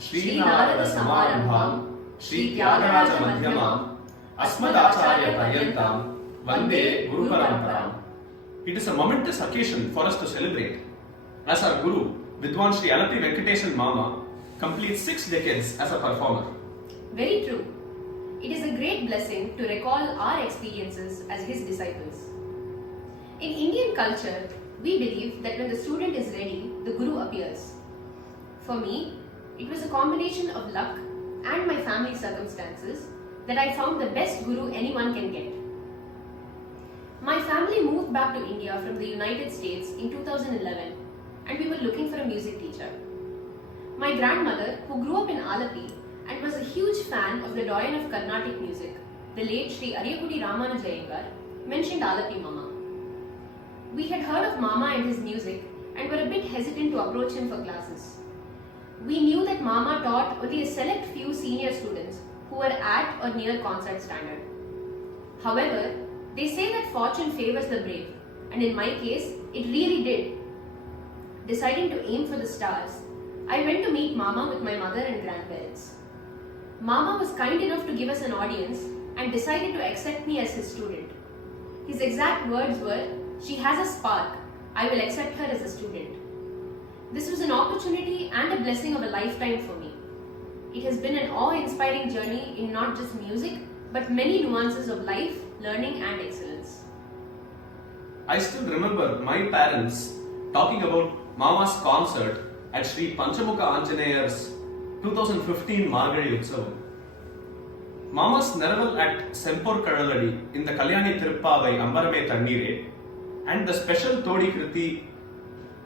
Shri Narada Samarambham, Shri Tyagaraja Madhyamam, Asmadacharya Paryantam, Vande Guru Paramparam. It is a momentous occasion for us to celebrate, as our Guru, Vidwan Shri Alepey Venkatesan Mama, completes 6 decades as a performer. Very true. It is a great blessing to recall our experiences as his disciples. In Indian culture, we believe that when the student is ready, the Guru appears. For me, it was a combination of luck and my family circumstances that I found the best Guru anyone can get. My family moved back to India from the United States in 2011 and we were looking for a music teacher. My grandmother, who grew up in Alepey and was a huge fan of the doyen of Carnatic music, the late Sri Jayaraman, mentioned Alepey Mama. We had heard of Mama and his music and were a bit hesitant to approach him for classes. We knew that Mama taught only a select few senior students who were at or near concert standard. However, they say that fortune favors the brave, and in my case, it really did. Deciding to aim for the stars, I went to meet Mama with my mother and grandparents. Mama was kind enough to give us an audience and decided to accept me as his student. His exact words were, "She has a spark, I will accept her as a student." This was an opportunity and a blessing of a lifetime for me. It has been an awe-inspiring journey in not just music, but many nuances of life, learning and excellence. I still remember my parents talking about Mama's concert at Sri Panchamukha Anjaneyar's 2015 Margazhi Utsavam. Mama's Neraval at Sempor Kadaladi in the Kalyani Thiruppavai Ambarame Thannire and the special Todi Kriti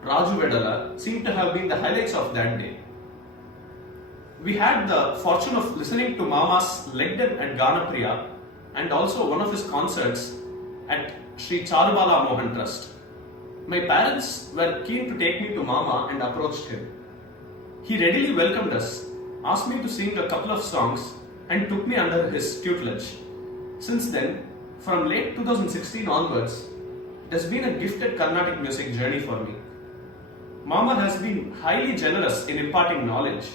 Raju Vedala seem to have been the highlights of that day. We had the fortune of listening to Mama's Legden at Ganapriya and also one of his concerts at Sri Charubala Mohan Trust. My parents were keen to take me to Mama and approached him. He readily welcomed us, asked me to sing a couple of songs and took me under his tutelage. Since then, from late 2016 onwards, it has been a gifted Carnatic music journey for me. Mama has been highly generous in imparting knowledge.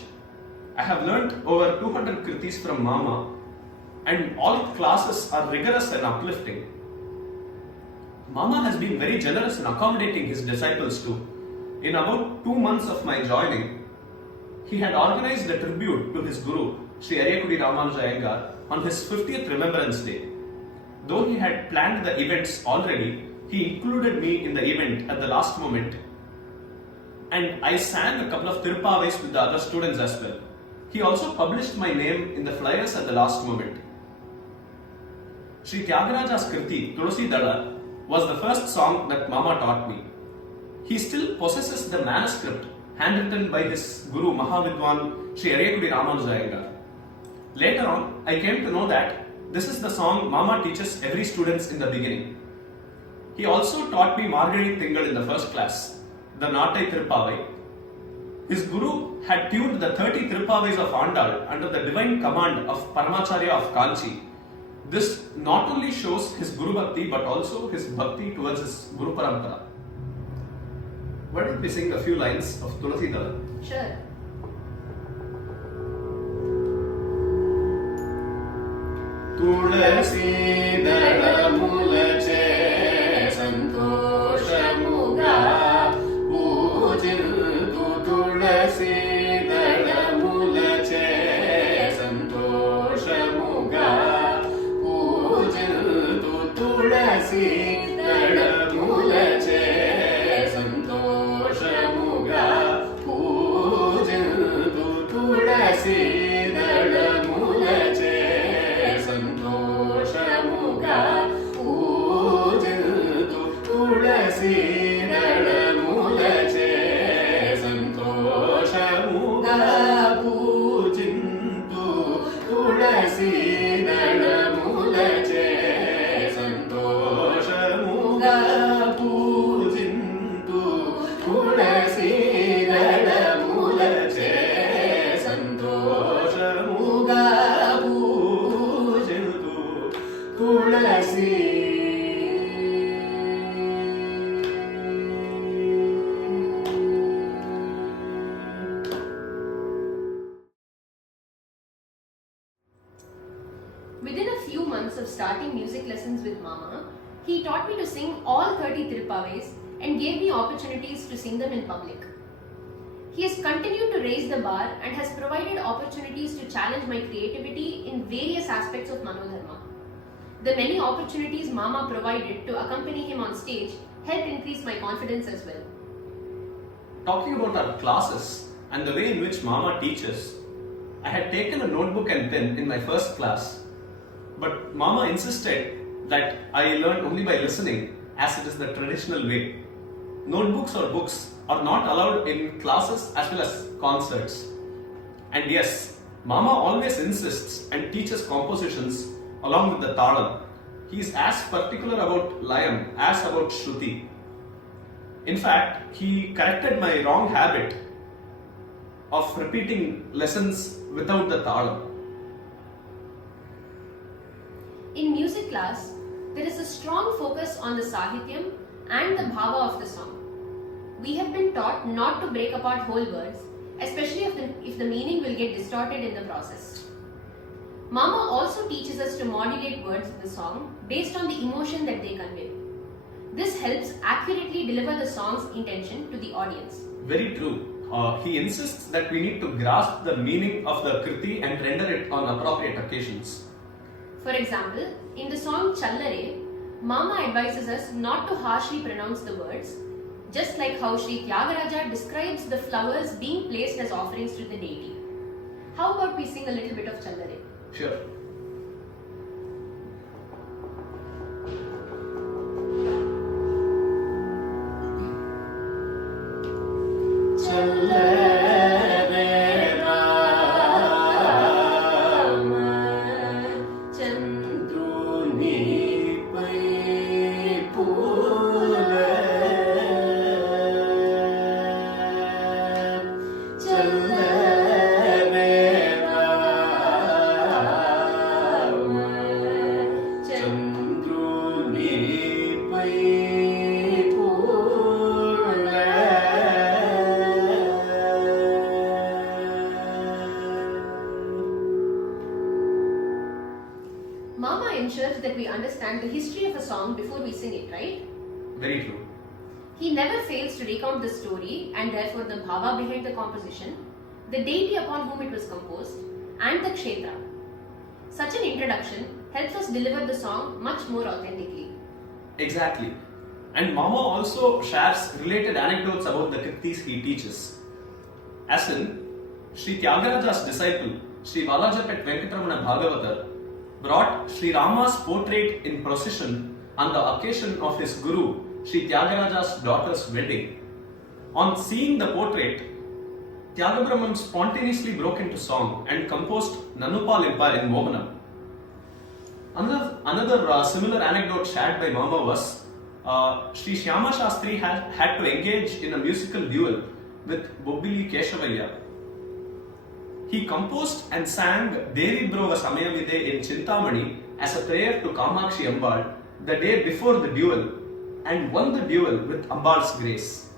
I have learnt over 200 kritis from Mama and all classes are rigorous and uplifting. Mama has been very generous in accommodating his disciples too. In about 2 months of my joining, he had organized a tribute to his Guru, Sri Jayaraman, on his 50th Remembrance Day. Though he had planned the events already, he included me in the event at the last moment and I sang a couple of Tirupavais with the other students as well. He also published my name in the flyers at the last moment. Sri Tyagaraja's Kriti, Tulasi Dala, was the first song that Mama taught me. He still possesses the manuscript handwritten by his Guru Mahavidwan Sri Jayaraman. Later on, I came to know that this is the song Mama teaches every student in the beginning. He also taught me Margazhi Tingal in the first class, the Nattai Tirupavai. His Guru had tuned the 30 Tirupavais of Andal under the divine command of Paramacharya of Kanchi. This not only shows his Guru Bhakti but also his Bhakti towards his Guru Parampara. Why don't we sing a few lines of Tulasi Dala? Sure. Tulasi Dala Mulache Santoshamuga Pujintu Tulasi Dala Mulache Santoshamuga Pujintu Tulasi Dala Mulache Santoshamuga Pujintu Tulasi Dala Mulache Santoshamuga starting music lessons with Mama, he taught me to sing all 30 Tiruppavais and gave me opportunities to sing them in public. He has continued to raise the bar and has provided opportunities to challenge my creativity in various aspects of manodharmam. The many opportunities Mama provided to accompany him on stage helped increase my confidence as well. Talking about our classes and the way in which Mama teaches, I had taken a notebook and pen in my first class, but Mama insisted that I learn only by listening, as it is the traditional way. Notebooks or books are not allowed in classes as well as concerts. And yes, Mama always insists and teaches compositions along with the talam. He is as particular about layam as about Shruti. In fact, he corrected my wrong habit of repeating lessons without the talam. In music class, there is a strong focus on the sahityam and the bhava of the song. We have been taught not to break apart whole words, especially if the meaning will get distorted in the process. Mama also teaches us to modulate words in the song based on the emotion that they convey. This helps accurately deliver the song's intention to the audience. Very true. He insists that we need to grasp the meaning of the kriti and render it on appropriate occasions. For example, in the song Challare, Mama advises us not to harshly pronounce the words, just like how Sri Tyagaraja describes the flowers being placed as offerings to the deity. How about we sing a little bit of Challare? Sure. Mama ensures that we understand the history of a song before we sing it, right? Very true. He never fails to recount the story and therefore the bhava behind the composition, the deity upon whom it was composed, and the kshetra. Such an introduction helps us deliver the song much more authentically. Exactly. And Mama also shares related anecdotes about the kritis he teaches. As in, Sri Tyagaraja's disciple, Sri Alepey Venkatesan Bhagavatar, brought Sri Rama's portrait in procession on the occasion of his guru, Sri Tyagaraja's daughter's wedding. On seeing the portrait, Tyagabrahman spontaneously broke into song and composed Nanupalimpa in Mohanam. Another similar anecdote shared by Mama was Sri Shyama Shastri had to engage in a musical duel with Bobbili Keshavaya. He composed and sang Devi Brova Samayavide in Chintamani as a prayer to Kamakshi Ambal the day before the duel and won the duel with Ambal's grace.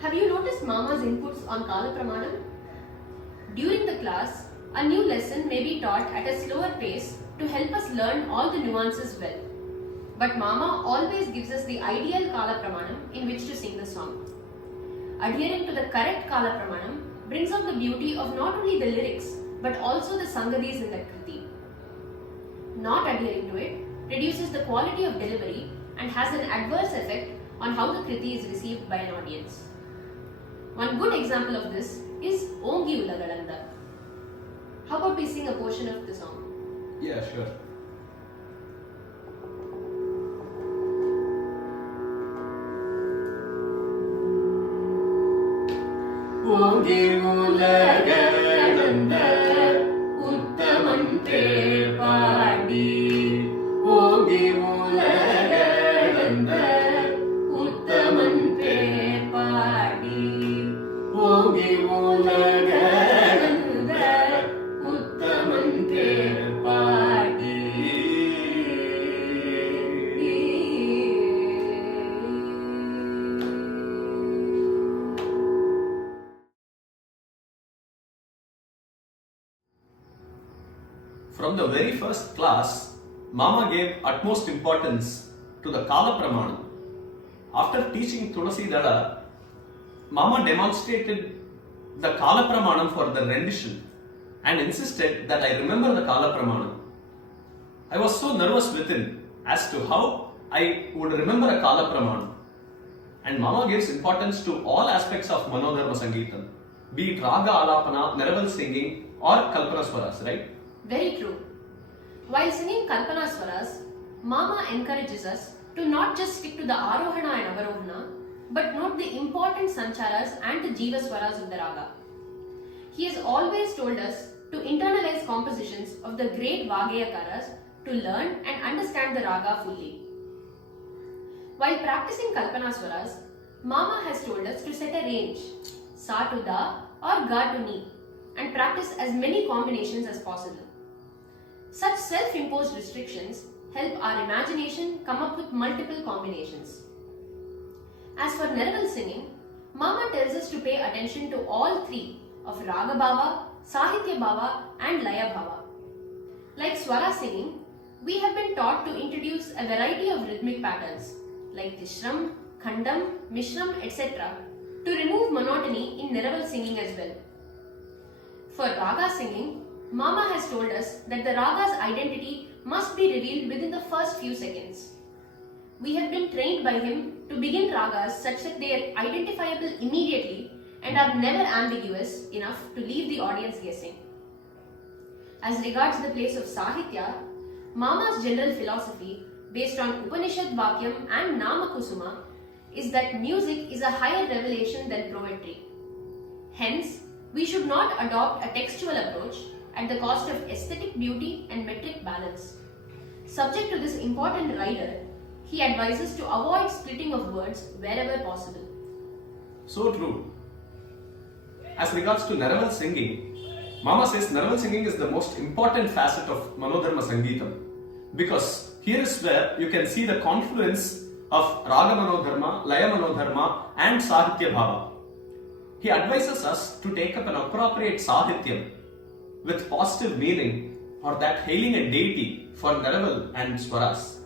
Have you noticed Mama's inputs on kaalapramaanam? During the class, a new lesson may be taught at a slower pace to help us learn all the nuances well. But Mama always gives us the ideal kaalapramaanam in which to sing the song. Adhering to the correct kaalapramaanam brings out the beauty of not only the lyrics but also the sangadis in the kriti. Not adhering to it reduces the quality of delivery and has an adverse effect on how the kriti is received by an audience. One good example of this is Ongi Ulagalanda. How about we sing a portion of the song? Yeah, sure. Ongi Ulagalanda Uttaman Paadi Ongi Ulagalanda Uttaman Paadi Ongi Ulagalanda Uttaman From the very first class, Mama gave utmost importance to the kaalapramaanam. After teaching Tulasi Dala, Mama demonstrated the kaalapramaanam for the rendition and insisted that I remember the kaalapramaanam. I was so nervous within as to how I would remember a kaalapramaanam. And Mama gives importance to all aspects of manodharma sangeetam, be it raga alapana, neraval singing or kalpana swaras, right? Very true. While singing kalpana swaras, Mama encourages us to not just stick to the arohana and avarohana, but note the important sancharas and the jiva swaras of the raga. He has always told us to internalize compositions of the great Vagayakaras to learn and understand the raga fully. While practicing kalpana swaras, Mama has told us to set a range, sa to da or ga to ni, and practice as many combinations as possible. Such self-imposed restrictions help our imagination come up with multiple combinations. As for neraval singing, Mama tells us to pay attention to all three of raga bhava, sahitya bhava and laya bhava. Like swara singing, we have been taught to introduce a variety of rhythmic patterns like tishram, khandam, mishram, etc. to remove monotony in neraval singing as well. For raga singing, Mama has told us that the raga's identity must be revealed within the first few seconds. We have been trained by him to begin ragas such that they are identifiable immediately and are never ambiguous enough to leave the audience guessing. As regards the place of Sahitya, Mama's general philosophy based on Upanishad Vakyam and Nama Kusuma is that music is a higher revelation than poetry. Hence, we should not adopt a textual approach at the cost of aesthetic beauty and metric balance. Subject to this important rider, he advises to avoid splitting of words wherever possible. So true. As regards to neraval singing, Mama says neraval singing is the most important facet of manodharma sangeetam, because here is where you can see the confluence of raga manodharma, laya manodharma and sahitya bhava. He advises us to take up an appropriate sahityam with positive meaning or that hailing a deity for neraval and swaras.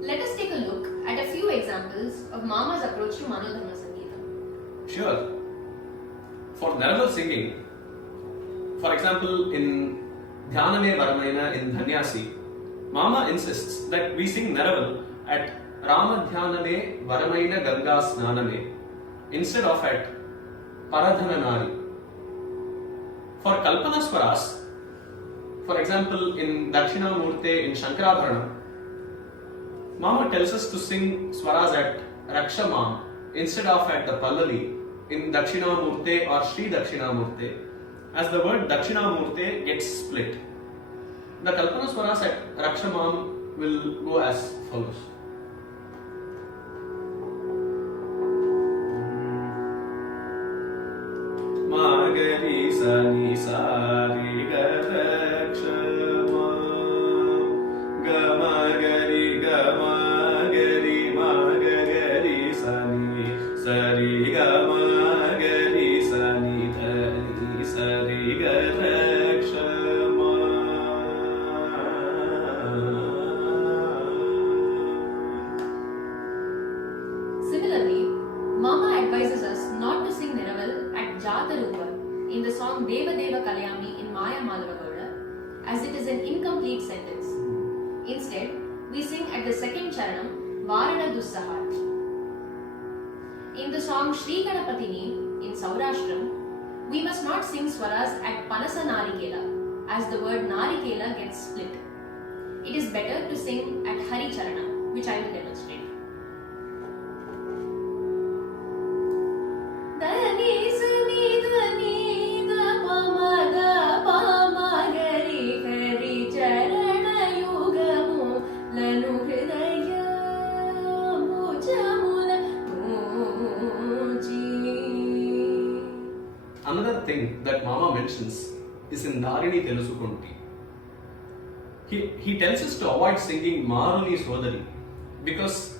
Let us take a look at a few examples of Mama's approach to manodharma sangeetam. Sure. For neraval singing, for example, in Dhyaname Varamaina in Dhanyasi, Mama insists that we sing neraval at Rama Dhyaname Varamaina Ganga Snaname instead of at Paradhana Nari. For Kalpana Swaras, for example, in Dakshina Murte in Shankarabharana, Mama tells us to sing swaras at Rakshamam instead of at the Pallavi in Dakshina Murte or Sri Dakshina Murte, as the word Dakshina Murte gets split. The Kalpana Swaras at Rakshamam will go as follows. Magari Sani Sari Rakshamam Gamagari Gamagari Magari Sani Sari Gamagari Sani Dhari Sari Rakshamam. Similarly, Mama advises us not to sing neraval at Jatarupa in the song Deva Deva Kalayami in Maya Madhavagowda, as it is an incomplete sentence. Instead, we sing at the second charanam Varana Dussahat. In the song Shri Ganapatini in Saurashtram, we must not sing swaras at Panasa Narikela, as the word Narikela gets split. It is better to sing at Hari Charanam, which I will demonstrate. Another thing that Mama mentions is in Dharini Telusukunti. He tells us to avoid singing Maruni Sodari because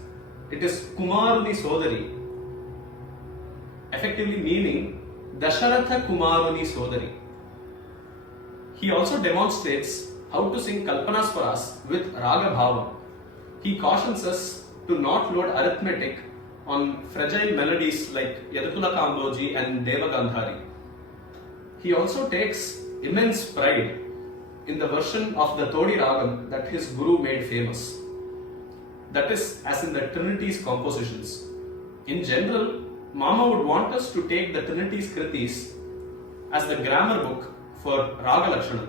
it is Kumaruni Sodari, effectively meaning Dasharatha Kumaruni Sodari. He also demonstrates how to sing Kalpanaswaras with Raga Bhavam. He cautions us to not load arithmetic on fragile melodies like Yadukula Kamboji and Deva Gandhari. He also takes immense pride in the version of the Todi Ragam that his guru made famous. That is, as in the Trinity's compositions. In general, Mama would want us to take the Trinity's Kritis as the grammar book for Raga Lakshanam.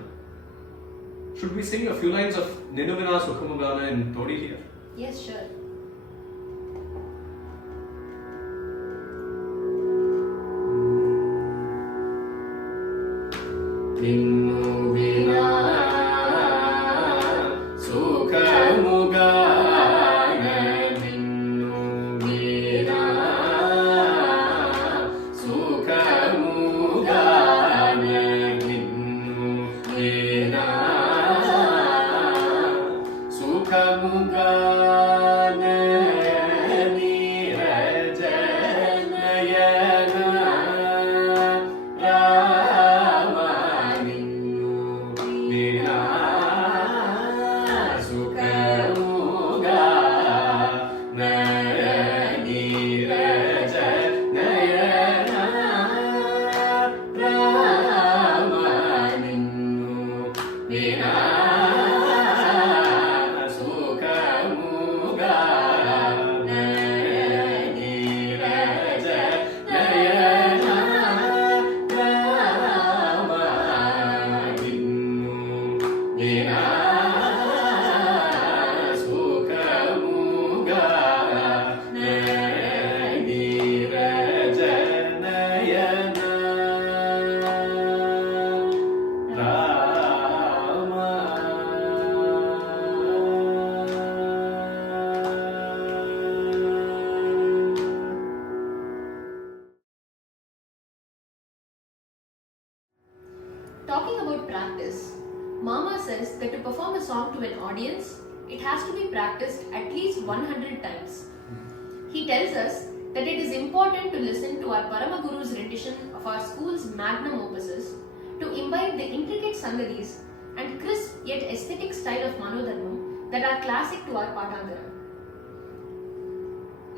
Should we sing a few lines of Ninuvina Sukhamugana in Todi here? Yes, sure. Ninuvina Sukhamugana, Ninuvina Sukhamugana, Ninuvina Sukhamugana, Nirajanayana Rama, Ninuvina Sukhamugana, Nirajanayana Rama, Ninuvina Talking about practice, Mama says that to perform a song to an audience, it has to be practiced at least 100 times. He tells us that it is important to listen to our Paramaguru's rendition of our school's magnum opuses to imbibe the intricate sangadis and crisp yet aesthetic style of manodharmam that are classic to our Patangara.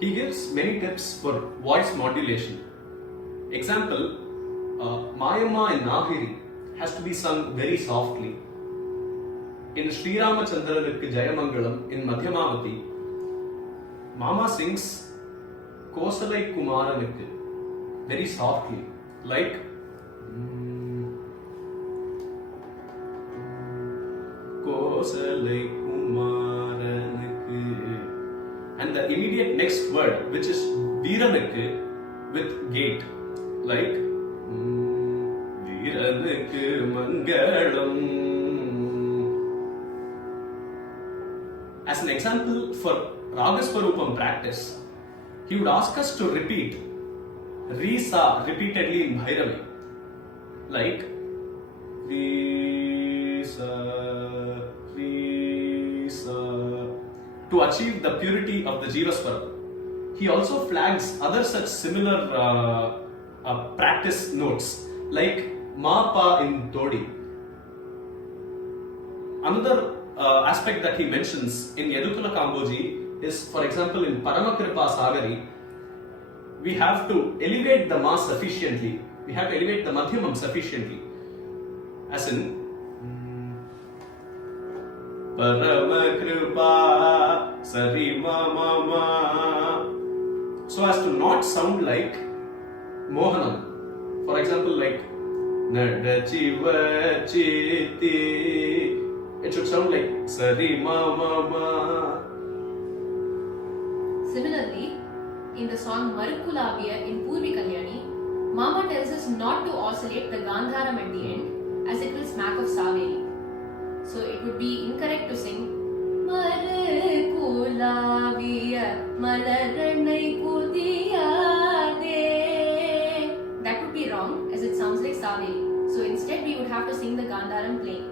He gives many tips for voice modulation. Example, Mayamma in Nagiri has to be sung very softly. In Sri Ramachandranukku Jayamangalam in Madhyamavati, Mama sings Kosalai Kumaranukku very softly, like Kosalai Kumaranukku, and the immediate next word, which is Veeranukku, with gate, like Veeranukku Mangalam. As an example for Ragaswarupam practice, he would ask us to repeat Risa repeatedly in Bhairavi, like Risa, Risa, to achieve the purity of the Jivaswara. He also flags other such similar practice notes like Ma Pa in Todi. Another aspect that he mentions in Yadukula Kamboji is, for example, in Paramakripa Sagari, we have to elevate the Ma sufficiently. We have to elevate the Madhyamam sufficiently. As in Paramakripa Sari Ma Ma Ma, so as to not sound like Mohanam. For example, like Nadachiva Chiti, it should sound like Sari Ma Ma Ma. Similarly, in the song Marukulaviya in Purvi Kalyani, Mama tells us not to oscillate the Gandharam at the end, as it will smack of Saveri. So it would be incorrect to sing Marukulaviya Malaranai Kudiyade. That would be wrong, as it sounds like Saveri. So instead we would have to sing the Gandharam plain.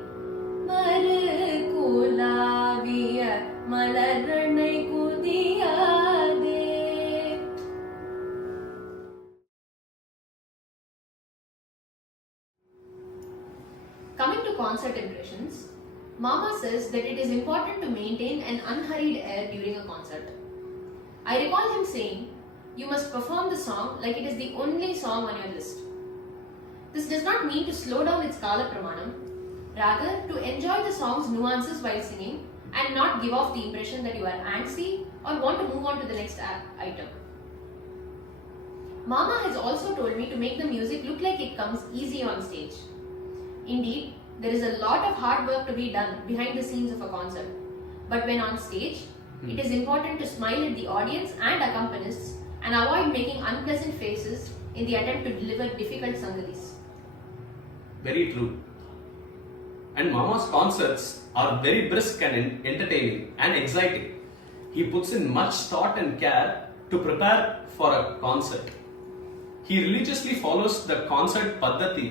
Marukulaviya Malaranai Kudiyade. Coming to preparations, Mama says that it is important to maintain an unhurried air during a concert. I recall him saying, "You must perform the song like it is the only song on your list." This does not mean to slow down its kaalapramaanam, rather to enjoy the song's nuances while singing and not give off the impression that you are angsty or want to move on to the next item. Mama has also told me to make the music look like it comes easy on stage. Indeed, there is a lot of hard work to be done behind the scenes of a concert, but when on stage, it is important to smile at the audience and accompanists and avoid making unpleasant faces in the attempt to deliver difficult sangatis. Very true. And Mama's concerts are very brisk and entertaining and exciting. He puts in much thought and care to prepare for a concert. He religiously follows the concert paddhati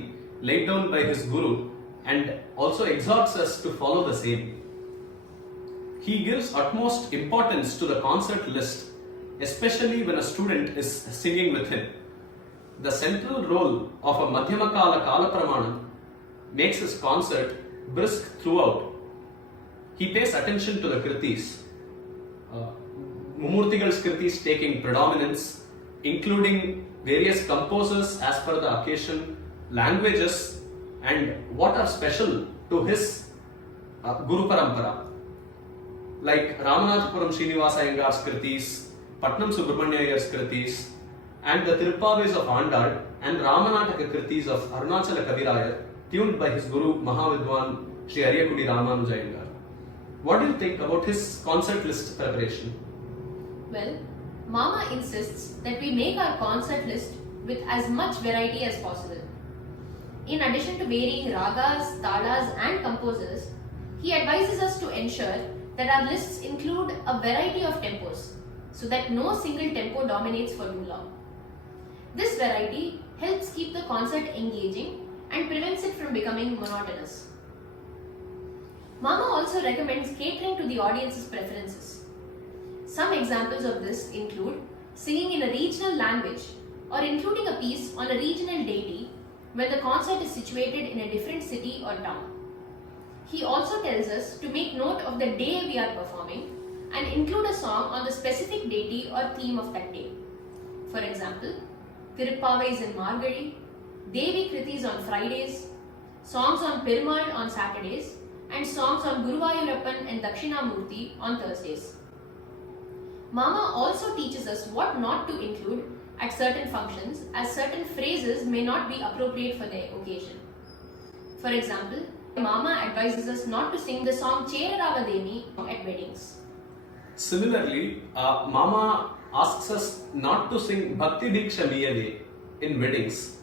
laid down by his guru and also exhorts us to follow the same. He gives utmost importance to the concert list, especially when a student is singing with him. The central role of a Madhyamakala kaalapramaanam makes his concert brisk throughout. He pays attention to the kritis. Mumurtigal's kritis taking predominance, including various composers as per the occasion, languages, and what are special to his Guru Parampara. Like Ramanathapuram Srinivasa Iyengar's kritis, Patnam Subramanya Iyer's kritis, and the Tiruppavis of Andal and Ramanataka kritis of Arunachala Kavirayar, tuned by his Guru Mahavidwan Sri Ariyakudi Ramanuja Iyengar. What do you think about his concert list preparation? Well, Mama insists that we make our concert list with as much variety as possible. In addition to varying ragas, talas and composers, he advises us to ensure that our lists include a variety of tempos so that no single tempo dominates for too long. This variety helps keep the concert engaging and prevents it from becoming monotonous. Mama also recommends catering to the audience's preferences. Some examples of this include singing in a regional language or including a piece on a regional deity when the concert is situated in a different city or town. He also tells us to make note of the day we are performing and include a song on the specific deity or theme of that day. For example, Tiruppavais in Margazhi, Devi Kritis on Fridays, songs on Perumal on Saturdays, and songs on Guruvayurappan and Dakshinamurti on Thursdays. Mama also teaches us what not to include at certain functions, as certain phrases may not be appropriate for the occasion. For example, Mama advises us not to sing the song Cheyaravademi at weddings. Similarly, Mama asks us not to sing Bhakti Diksha Miyade in weddings.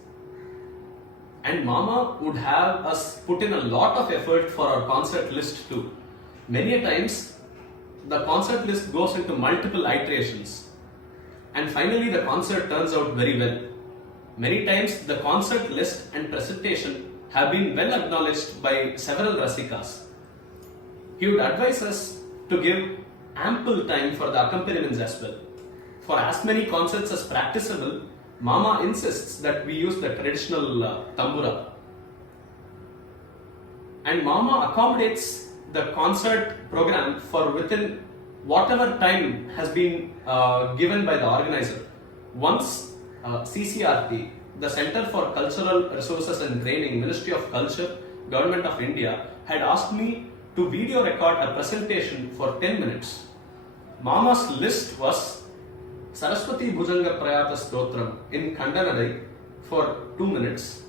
And Mama would have us put in a lot of effort for our concert list too. Many a times, the concert list goes into multiple iterations. And finally, the concert turns out very well. Many times, the concert list and presentation have been well acknowledged by several Rasikas. He would advise us to give ample time for the accompaniments as well. For as many concerts as practicable, Mama insists that we use the traditional tambura. And Mama accommodates the concert program for within whatever time has been given by the organizer. Once CCRT, the Center for Cultural Resources and Training, Ministry of Culture, Government of India, had asked me to video record a presentation for 10 minutes. Mama's list was Saraswati Bhujanga Prayata Stotram in Khandanadai for 2 minutes,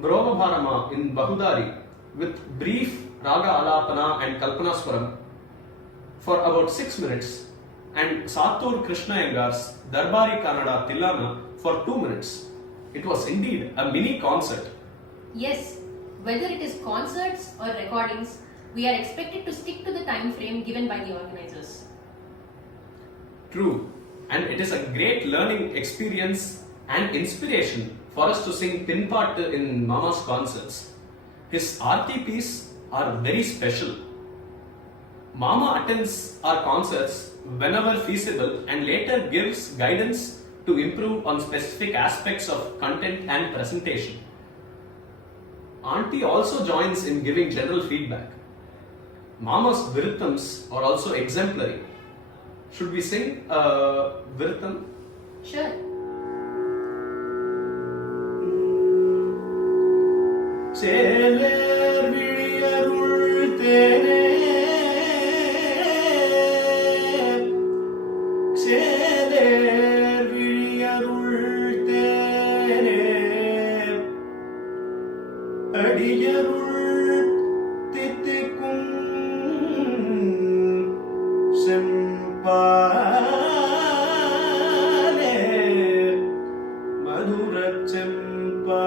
Brova in Bahudari with brief Raga Alapana and Kalpanaswaram for about 6 minutes, and Satur Krishna Iyengar's Darbari Kannada Tillana for 2 minutes. It was indeed a mini concert. Yes, whether it is concerts or recordings, we are expected to stick to the time frame given by the organizers. True, and it is a great learning experience and inspiration for us to sing Pinpattu in Mama's concerts. His RTPs are very special. Mama attends our concerts whenever feasible and later gives guidance to improve on specific aspects of content and presentation. Auntie also joins in giving general feedback. Mama's Virithams are also exemplary. Should we sing Viritham? Sure. சேலேர் விழியருள் தேனே சேலேர் விழியருள் தேனே அடியருள் தித்திக்கும் செம்பாலே மதுரச் செம்பா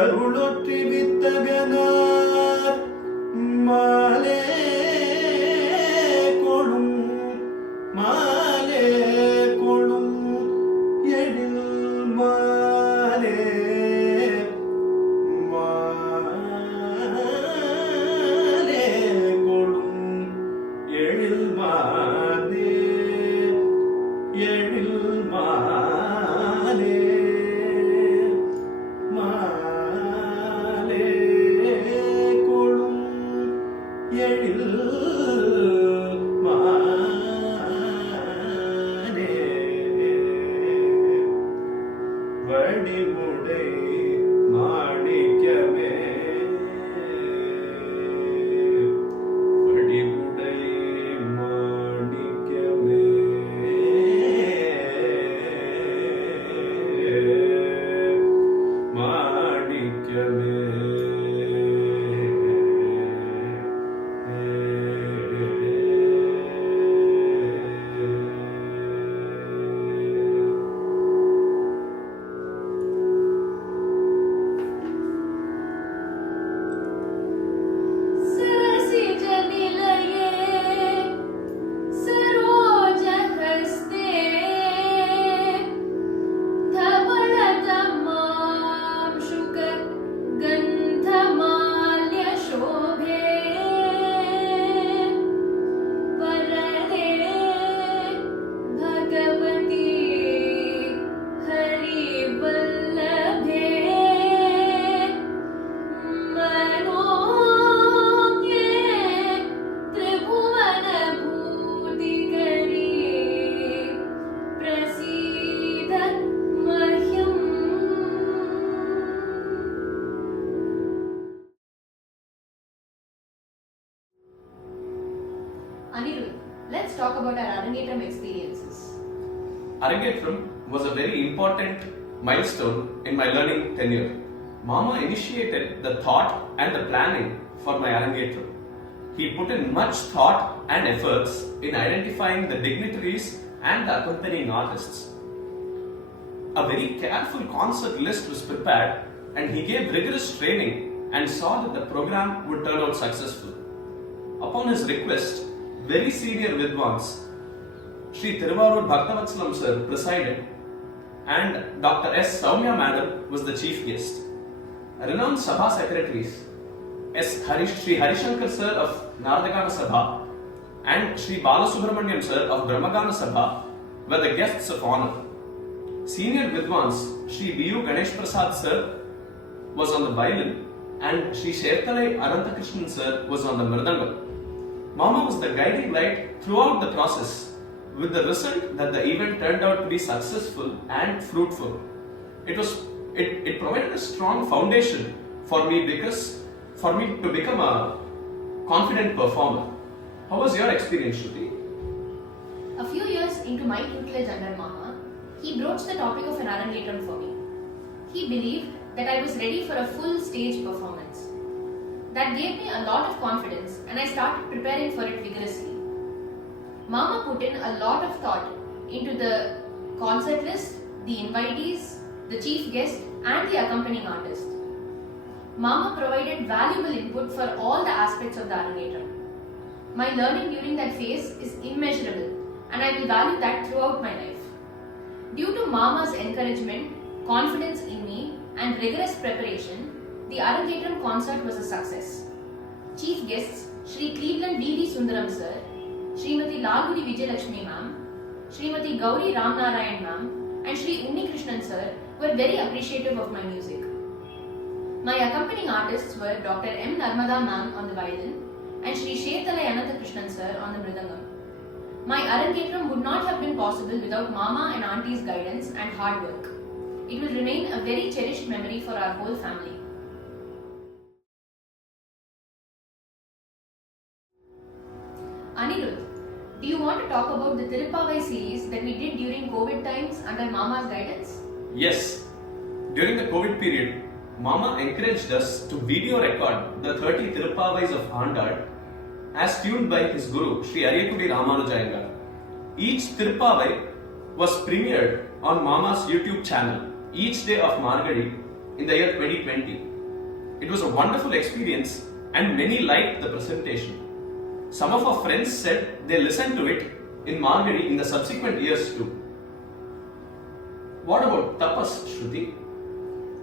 அருளொற்றி வித்தகனார் மாலே கொளும் மாலே கொளும் எழில் மாலே மாலே கொளும் எழில் மாலே எழில் மாலே வடிவுடை மாணிக்கமே வடிவுடை மாணிக்கமே மாணிக்கமே Anirudh, let's talk about our arangetram experiences. Arangetram was a very important milestone in my learning tenure. Mama initiated the thought and the planning for my arangetram. He put in much thought and efforts in identifying the dignitaries and the accompanying artists. A very careful concert list was prepared and he gave rigorous training and saw that the program would turn out successful. Upon his request, very senior Vidwans, Sri Thiruvarur Bhaktavatslam sir presided and Dr. S. Soumya madam was the chief guest. Renowned Sabha secretaries Sri Harishankar sir of Nardagana Sabha and Sri Balasubramaniam sir of Brahmagana Sabha were the guests of honor. Senior Vidwans Sri B.U. Ganesh Prasad sir was on the violin and Sri Shertalai Anantakrishnan sir was on the mridangam. Mama was the guiding light throughout the process, with the result that the event turned out to be successful and fruitful. It provided a strong foundation for me to become a confident performer. How was your experience, Shruti? A few years into my tutelage under Mama, he broached the topic of an arangetram for me. He believed that I was ready for a full stage performance. That gave me a lot of confidence and I started preparing for it vigorously. Mama put in a lot of thought into the concert list, the invitees, the chief guest and the accompanying artist. Mama provided valuable input for all the aspects of the arangetram. My learning during that phase is immeasurable and I will value that throughout my life. Due to Mama's encouragement, confidence in me and rigorous preparation, the arangetram concert was a success. Chief guests Shri Cleveland V.V. Sundaram sir, Srimati Laguri Vijayadasami ma'am, Srimati Gauri Ramnarayan ma'am and Shri Unni Krishnan sir were very appreciative of my music. My accompanying artists were Dr. M. Narmada ma'am on the violin and Shri Shethalai Anantha Krishnan sir on the mridangam. My arangetram would not have been possible without Mama and Auntie's guidance and hard work. It will remain a very cherished memory for our whole family. Anirudh, do you want to talk about the Tirupavai series that we did during COVID times under Mama's guidance? Yes. During the COVID period, Mama encouraged us to video record the 30 Tirupavais of Andal as tuned by his guru, Sri Ariyakudi Ramanujayengar. Each Tirupavai was premiered on Mama's YouTube channel each day of Margadi in the year 2020. It was a wonderful experience and many liked the presentation. Some of our friends said they listened to it in Margadi in the subsequent years too. What about Tapas, Shruti?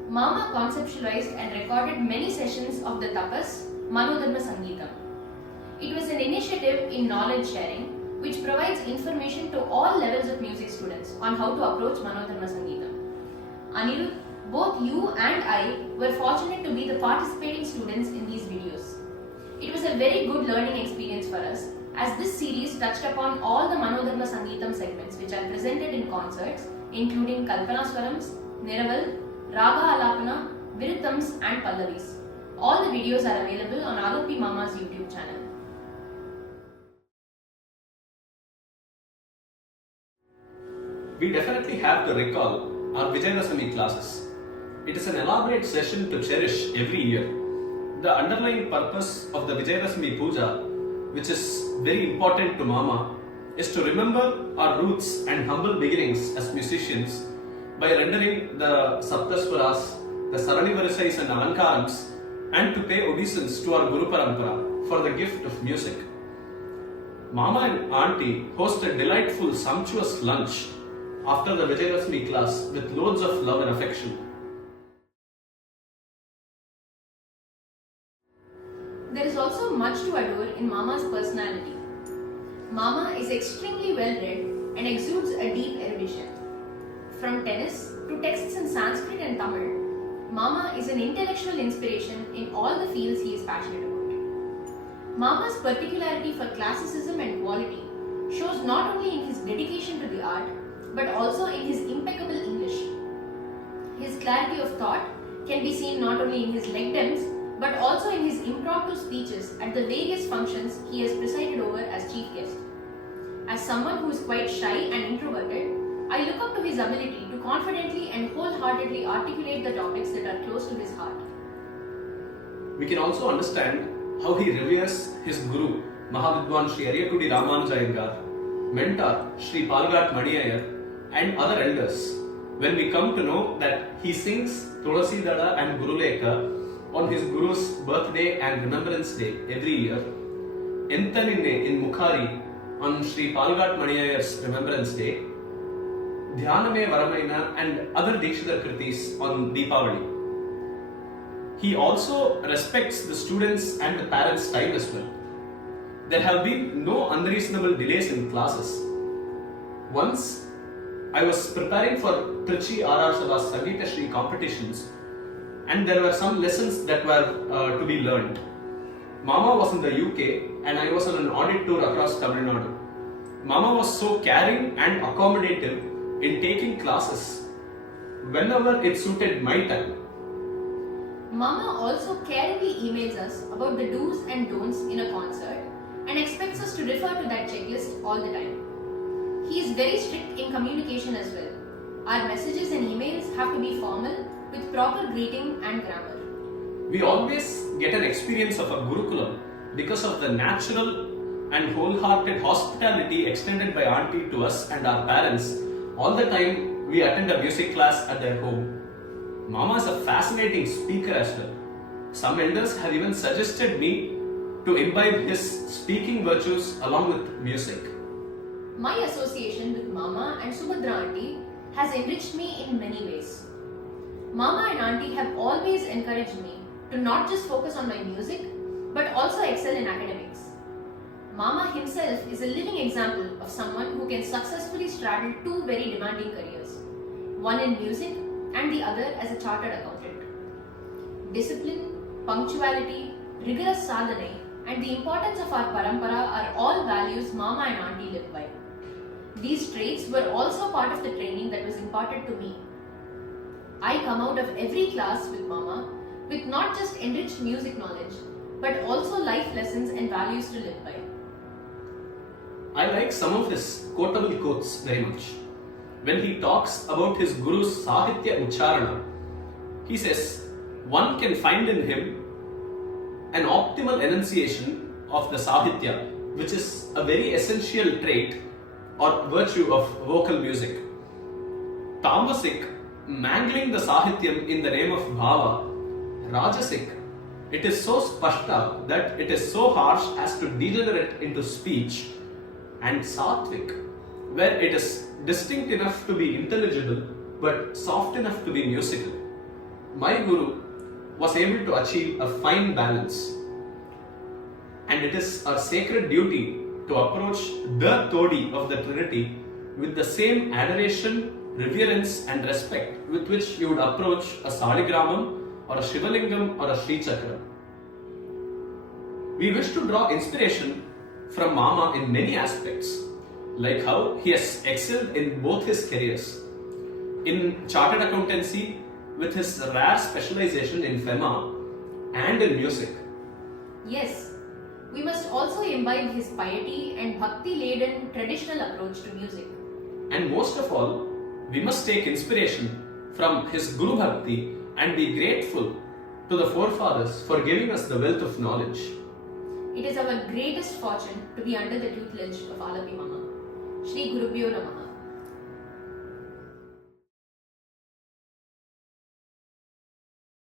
Mama conceptualized and recorded many sessions of the Tapas, Manodharmam Sangeetam. It was an initiative in knowledge sharing which provides information to all levels of music students on how to approach Manodharmam Sangeetam. Anirudh, both you and I were fortunate to be the participating students in these videos. It was a very good learning experience for us as this series touched upon all the Manodharmam Sangeetam segments which are presented in concerts including Kalpanaswarams, Niraval, Raga Alapana, Viruthams and Pallavis. All the videos are available on Alepey Mama's YouTube channel. We definitely have to recall our Vijayadasami classes. It is an elaborate session to cherish every year. The underlying purpose of the Vijayadasami Puja, which is very important to Mama, is to remember our roots and humble beginnings as musicians by rendering the Saptaswaras, the Saranivarisais and Alankarams, and to pay obeisance to our Guru Parampara for the gift of music. Mama and Auntie host a delightful, sumptuous lunch after the Vijayadasami class with loads of love and affection. There is also much to adore in Mama's personality. Mama is extremely well read and exudes a deep erudition. From tennis to texts in Sanskrit and Tamil, Mama is an intellectual inspiration in all the fields he is passionate about. Mama's particularity for classicism and quality shows not only in his dedication to the art, but also in his impeccable English. His clarity of thought can be seen not only in his lectures, but also in his impromptu speeches at the various functions he has presided over as chief guest. As someone who is quite shy and introverted, I look up to his ability to confidently and wholeheartedly articulate the topics that are close to his heart. We can also understand how he reveres his guru, Mahavidwan Sri Ariyakudi Ramanujayengar, mentor Sri Palgat Madiyayar, and other elders when we come to know that he sings Tulasi Dala and Guru Lekha on his Guru's birthday and Remembrance Day every year, Enthaninne in Mukhari on Sri Palgat Madiyayar's Remembrance Day, Dhyaname Varamaina and other Dikshita Kritis on Deepavali. He also respects the students' and the parents' time as well. There have been no unreasonable delays in classes. Once, I was preparing for Trichy R.R. Sava's Sangeeta Shri competitions and there were some lessons that were to be learned. Mama was in the UK and I was on an audit tour across Tamil Nadu. Mama was so caring and accommodative in taking classes whenever it suited my time. Mama also caringly emails us about the do's and don'ts in a concert and expects us to refer to that checklist all the time. He is very strict in communication as well. Our messages and emails have to be formal, with proper greeting and grammar. We always get an experience of a Gurukulam because of the natural and wholehearted hospitality extended by auntie to us and our parents all the time we attend a music class at their home. Mama is a fascinating speaker as well. Some elders have even suggested me to imbibe his speaking virtues along with music. My association with Mama and Subhadra auntie has enriched me in many ways. Mama and auntie have always encouraged me to not just focus on my music but also excel in academics. Mama himself is a living example of someone who can successfully straddle two very demanding careers, one in music and the other as a chartered accountant. Discipline, punctuality, rigorous sadhana and the importance of our parampara are all values Mama and auntie live by. These traits were also part of the training that was imparted to me. I come out of every class with Mama with not just enriched music knowledge but also life lessons and values to live by. I like some of his quotable quotes very much. When he talks about his Guru's Sahitya Ucharana, he says, one can find in him an optimal enunciation of the Sahitya, which is a very essential trait or virtue of vocal music. Tamasic, mangling the Sahityam in the name of Bhava. Rajasic, it is so spashta that it is so harsh as to degenerate into speech. And Sattvic, where it is distinct enough to be intelligible but soft enough to be musical. My Guru was able to achieve a fine balance, and it is our sacred duty to approach the Todi of the Trinity with the same adoration, reverence and respect with which you would approach a Saligramam or a Shivalingam or a Sri Chakra. We wish to draw inspiration from Mama in many aspects, like how he has excelled in both his careers. In chartered accountancy with his rare specialization in FEMA and in music. Yes, we must also imbibe his piety and bhakti-laden traditional approach to music. And most of all, we must take inspiration from his Guru Bhakti and be grateful to the forefathers for giving us the wealth of knowledge. It is our greatest fortune to be under the tutelage of Alepey Mama. Shri Gurubhyo Namaha.